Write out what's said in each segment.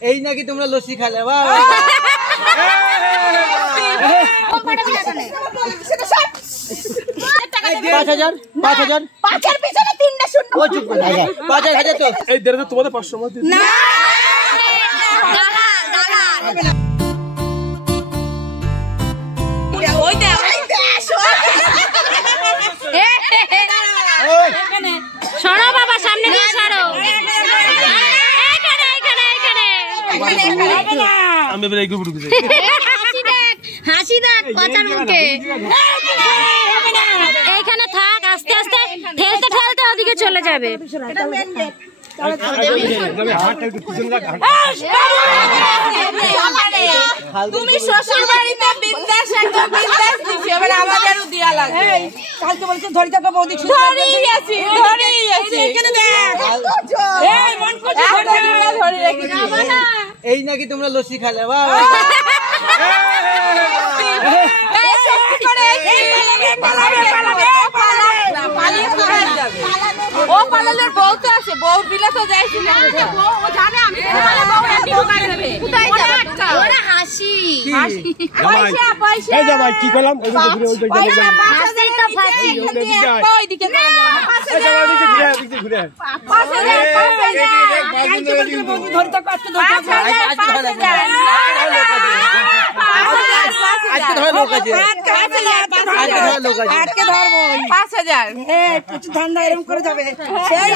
এই নাকি তোমরা লস্যি খালে বাহ তোমাদের 500 সরো বাবা সামনে দিয়ে সরো আমি এবারে এই গ্রুপে ঢুকে যাই হাসি দেখ কচার মুখে এইখানে থাক আস্তে আস্তে ঠেলতে ঠেলতে ওদিকে চলে যাবে তুমি শ্বশুর বাড়িতে বিন্দাস একদম বিন্দাস দিছি এবারে আমাদেরও দিয়া লাগে কালকে বলছে ধরি তো বৌদি ধরেই আছি এখানে দেখ এই মন করছে ধরে রেখেছি এই নাকি তোমরা লস্যি খালে বাহ এই সত্যি করে ও পালালের বউ তো আছে বউ বিলে তো যাইছিল ও জানে আমি বউ একটু ঢুকাই দেবে কোথায় যাবে ওরা হাসি পয়সা পয়সা এই যা ভাই কি করলাম এই যে ঘুরে ওই পয়সা হাসি তো ফাঁসি ওই দিকে চলে যাবে ঘুরে 5000 বৌদি ধরে তো আজকে ধরে আজকে ধরে লোক আছে আজকে ধরবো 5000 কিছু ঠান্ডা এরকম করে যাবে সেই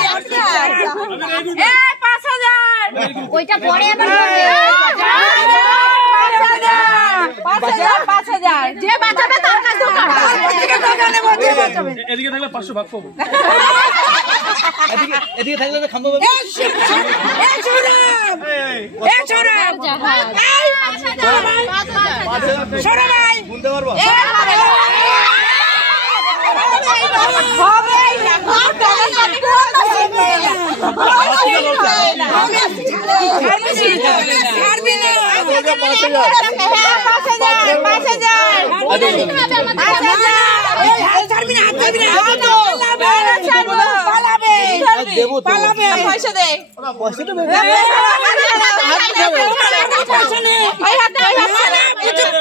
5000 ওইটা পরে আবার 5000 যে বাঁচাবে তার কাছে দোকানে এদিকে থাকলে 500 ভাগ পাবো এদিকে থাকলে খাম্বা পাবে বলতে পারবো পয়সা দে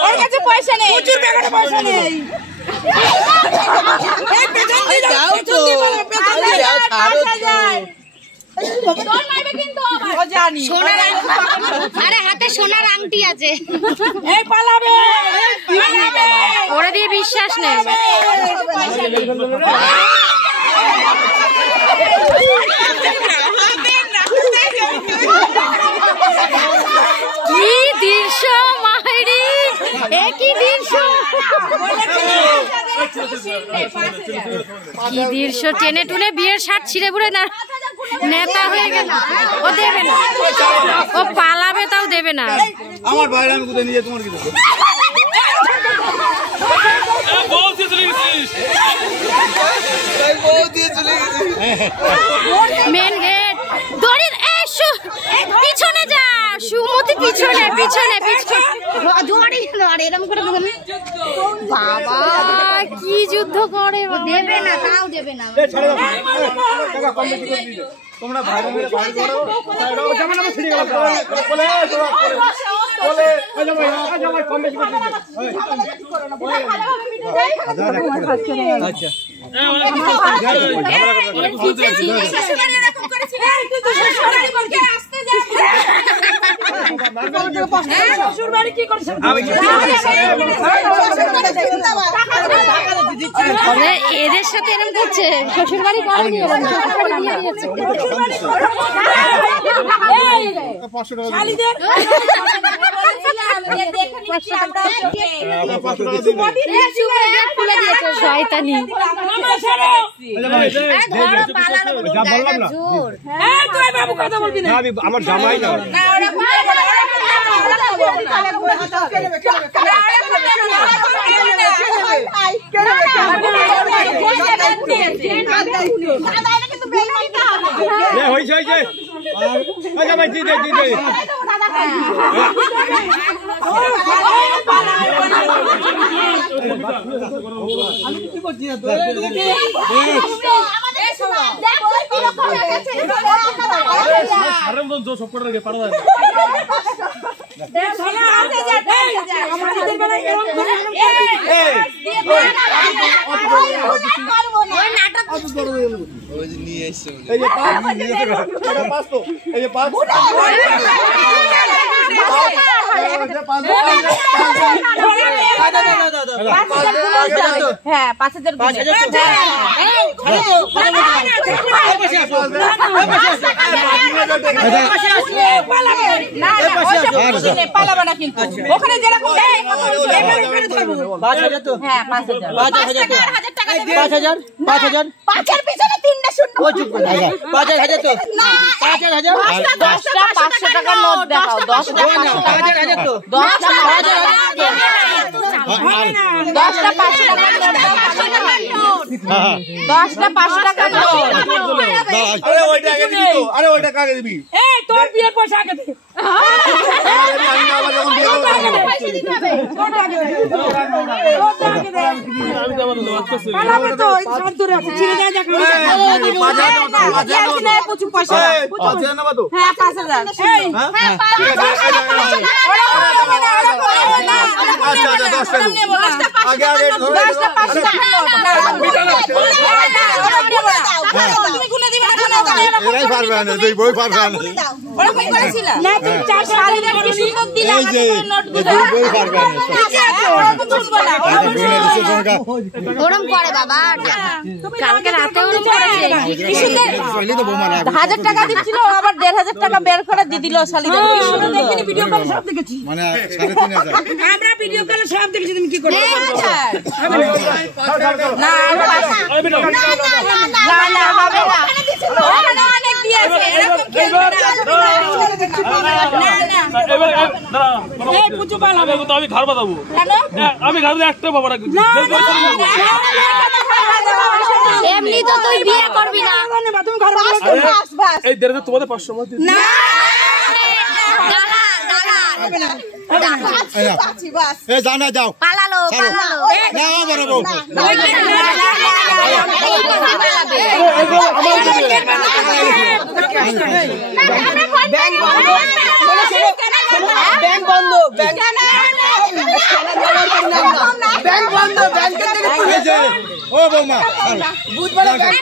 ওর কাছে পয়সা নেই প্রচুর ব্যাগের পয়সা নেই আরে হাতে সোনার আংটি আছে এই পালাবে ওরা দিয়ে বিশ্বাস নেই কি দৃশ্য মাইরি একই দৃশ্য কি দৃশ্য টেনে টুনে বিয়ের শার্ট ছিঁড়ে পুড়ে না নেতা হয়ে গেল ও দেবে না ও পালাবে তাও দেবে না আমার বাইরে আমি কোথায় নিয়ে তোমার কি দেবো মেন গেট দড়ির পিছনে যা সুমতি পিছনে পিছনে এরকম করে বাবা কি যুদ্ধ করে দেবে না তাও দেবে না তোমরা ভাইরা মেরে ভাই করো যেমন আমরা ছিড়ে গেল বলে কম বেশি করে এদের সাথে এরকম করছে শ্বশুর বাড়ি করেনি শয়তানি আমার জামাই না জামাই হ্যাঁ 5000 পালাবে না কিন্তু ওখানে যেরকম 5000 তো হ্যাঁ 5000 পাঁচের পিছনে 3টা শূন্য ও চুপ করে 5000 তো 5000 10টা 500 টাকার নোট দেখাও 10টা 5000 তো 10টা 500 টাকার নোট 10টা 500 টাকার নোট আরে ওইটা আগে দিবি তো আরে ওইটা কাকে দিবি এই তোর বিয়ের পয়সা আগে দে আমি আবার যখন বিয়ে করব পয়সা দিতে হবে তোর আগে দে আমি তো বলতে পারতেছি পালাবে তো সব দূরে আছে ছিড়ে দেয়া যাক না কিছু পয়সা আচ্ছা না তো হ্যাঁ 5000 এই হ্যাঁ 5000 আগে আগে ধরে 10টা 500 টাকা তুমি গুলো দিবে না এরাই পারবে না তুই বই পারবে না ওরা কি করেছিল না তুই চার শাড়িটা কি সুন্দর দিলা আমাকে নোট দিলা বই পারবে না ওরা তো বুঝবো না ওরম করে বাবা কালকে রাতে ওরম করেছে 1000 টাকা দিছিল আবার 1500 টাকা বের করে দিয়ে দিল শালিদা দেখিনি ভিডিও কল সব দেখেছি মানে 3500 আমরা ভিডিও কল সব দেখেছি তুমি কি করবে না না হবে না ওখানে অনেক দিয়েছে এরকম খেলবে না এই পুচু পালাবে তো আমি ঘর বাঁধাবো কেন আমি ঘর একটা বাবা রাখবো এমনি তো তুই বিয়ে করবি না তুমি ঘর বাস বাস এই দেড়ে তোমাদের 500 মত না এ জানা যাও পালালো না বড় বউ ব্যাংক বন্ধ ব্যাংক বন্ধ ব্যাংকের থেকে তুলেছে ও বৌমা বুধবার ব্যাংক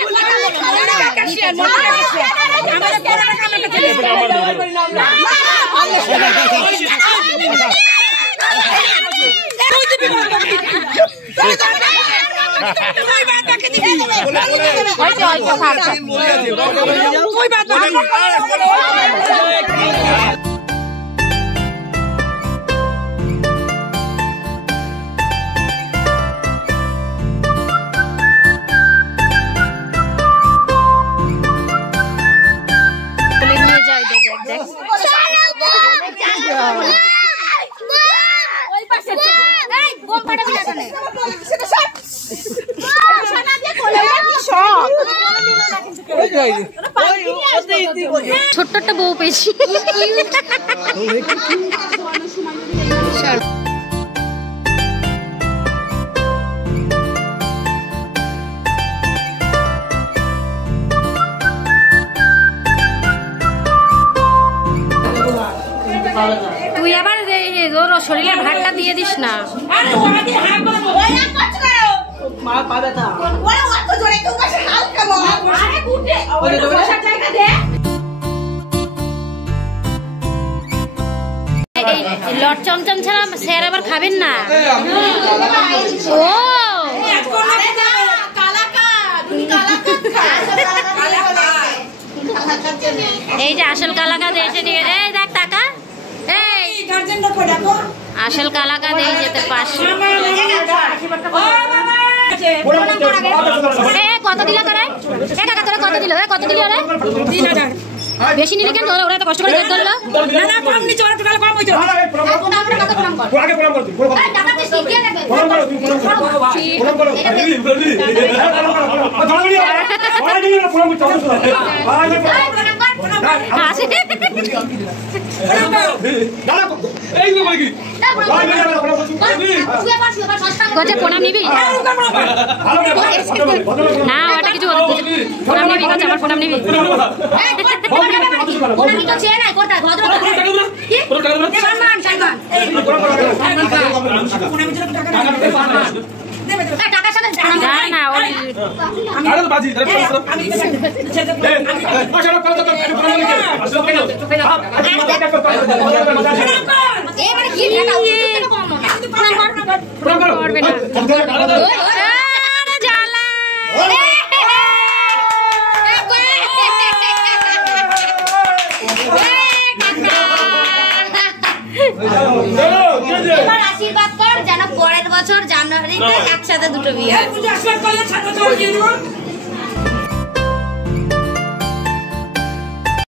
নিয়ে যাই দেখ ওই পাশে এই বোম ফাটাবি না কেন সেটা সব সোনা দিয়ে কোলে কি সব ছোট্ট একটা বউ পেয়েছি তুই আবার ওর শরীরের ভাতটা দিয়ে দিস না লট চমচম ছাড়া স্যার আবার খাবেন না ও এই যে আসল কালাকাদ এসে নিয়ে এই দেখ টাকা এই আসল কালাকাদ এই যেতে 500 কত দিলা তোরা কাকা তোরা কত দিল কত দিলি ওরা 3000 বেশি নিলে কেন ওরা এত কষ্ট করে জোর করলো না না কম নিচে ওরা টোটাল কম হইতো আমরা কত প্রণাম কর আগে প্রণাম কর তুই টাকা তে শিখিয়ে দেবে প্রণাম করো তুই প্রণাম করো প্রণাম করো প্রণাম করো আসে কোচে প্রণাম নিবি না ওটা কিছু প্রণাম নিবি কোচে আমার প্রণাম নিবি না করবে না আশীর্বাদ কর যেন পরের বছর জানুয়ারিতে একসাথে দুটো বিয়ে